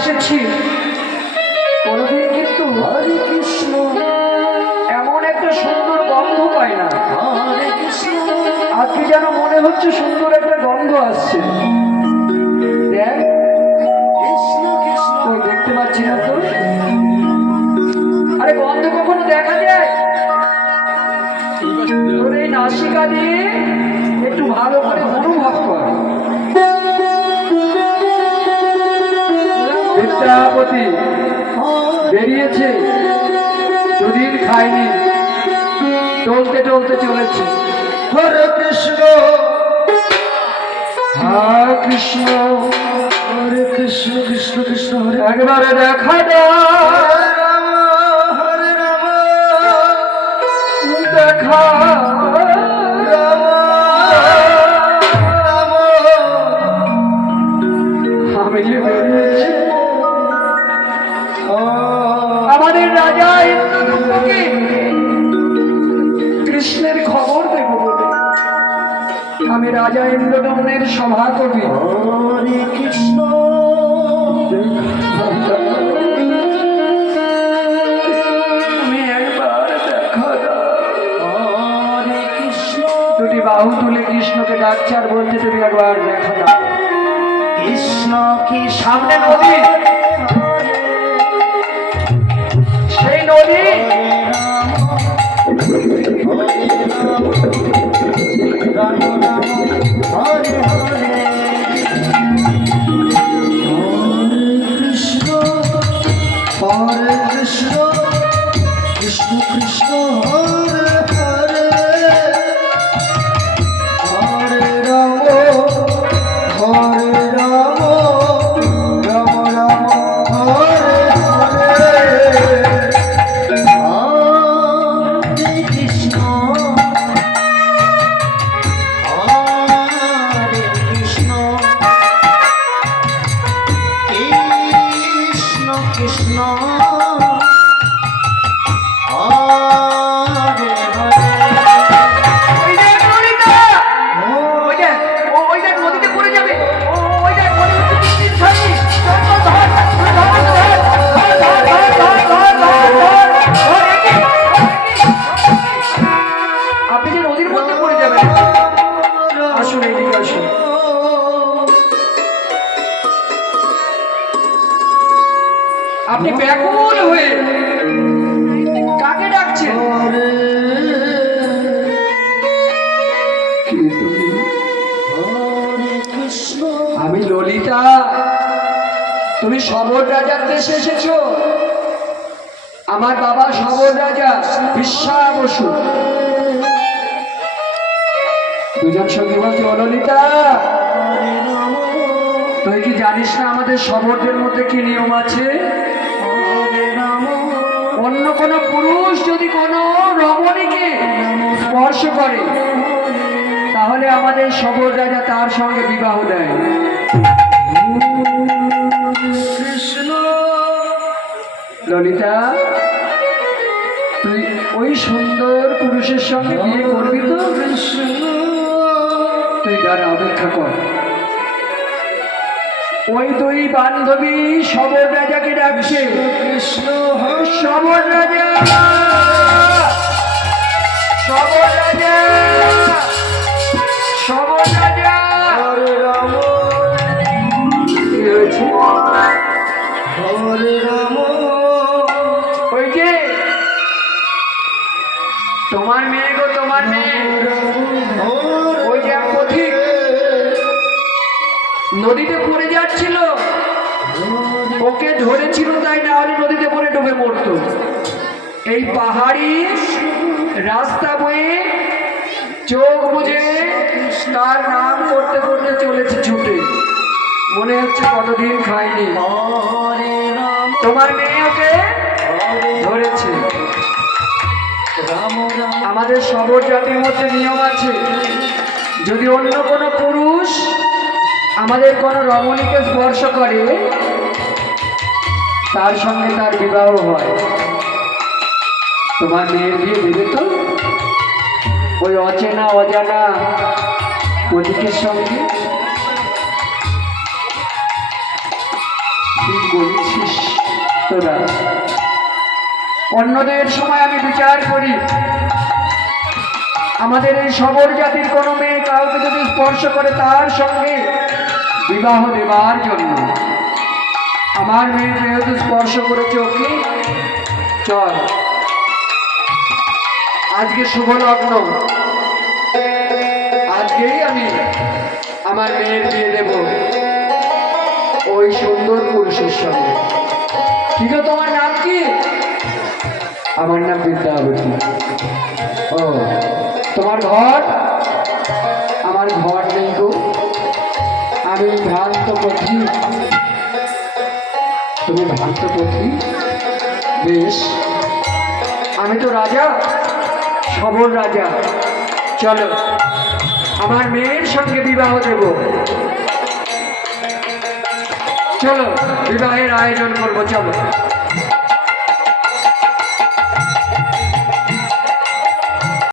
এসেছি। কোনদিন কিন্তু হরে কৃষ্ণ। এমন একটা সুন্দর গন্ধ পাই না। আজকে যেন মনে হচ্ছে সুন্দর একটা গন্ধ আসছে। বিদ্যাপতি বেরিয়েছে দুদিন খায়নি টলতে টলতে চলেছে। হরে কৃষ্ণ হরে কৃষ্ণ হরে কৃষ্ণ কৃষ্ণ কৃষ্ণ হরে একবারে দেখা হরে রাম দেখা আমি বেরিয়েছি রাজা ইন্দ্রদম্নের সভা কবি হরে কৃষ্ণ। তুমি একবার দেখা দাও হরে কৃষ্ণ। দুটি বাহু তুলে কৃষ্ণকে ডাকছে আর বলছে তুমি একবার দেখা দাও কৃষ্ণ কি সামনে নদী। সেই নদী। রাম। 好你别喊 কৃষ্ণ। আপনি ব্যাকুল হয়ে কাকে ডাকছেন? আমি ললিতা। তুমি সবর রাজার দেশে এসেছ? আমার বাবা সবর রাজা বিশ্বা বসু। দুজন সঙ্গে বলছে, ও ললিতা, তুই কি জানিস না আমাদের সবরদের মধ্যে কি নিয়ম আছে? আমাদের সবর রাজা তার সঙ্গে বিবাহ দেয়। ললিতা তুই ওই সুন্দর পুরুষের সঙ্গে বিয়ে করবি তো? তুই দাঁড়া অপেক্ষা কর। ওই দুই বান্ধবী সবর রাজাকে ডাকছে। কৃষ্ণ। সবর রাজা! সবর রাজা! ধরেছিল তাই না হলে নদীতে পড়ে ডুবে মরতো। এই পাহাড়ি রাস্তা বয়ে চোখ বুঝে তার নাম করতে করতে চলেছে ছুটে। মনে হচ্ছে কতদিন রাম তোমার মেয়ে ওকে ধরেছে। আমাদের সবর জাতির মধ্যে নিয়ম আছে। যদি অন্য কোনো পুরুষ আমাদের কোনো রমণীকে স্পর্শ করে তার সঙ্গে তার বিবাহ হয়। তোমার মেয়ের বিয়ে দেবে তো? ওই অচেনা, অজানা প্রতীকের সঙ্গে? কি বলছিস তোরা? অন্যদের সময় আমি বিচার করি। আমাদের এই সবর জাতির কোনো মেয়ে কাউকে যদি স্পর্শ করে তার সঙ্গে বিবাহ দেবার জন্য। আমার মেয়ে যেহেতু স্পর্শ করেছে, ওকে? চল। আজকে শুভ লগ্ন। আজকেই আমি আমার মেয়ের বিয়ে দেব। ওই সুন্দর পুরুষের সঙ্গে। ঠিক আছে, তোমার নাম কি? আমার নাম বিদ্যাবতী। ও, তোমার ঘর? আমার ঘর নেই গো। আমি ভ্রান্ত পথি তুমি করছি, বেশ। আমি তো রাজা সবল রাজা। চলো, আমার মেয়ের সঙ্গে বিবাহ দেব। চলো, বিবাহের আয়োজন করব, চলো।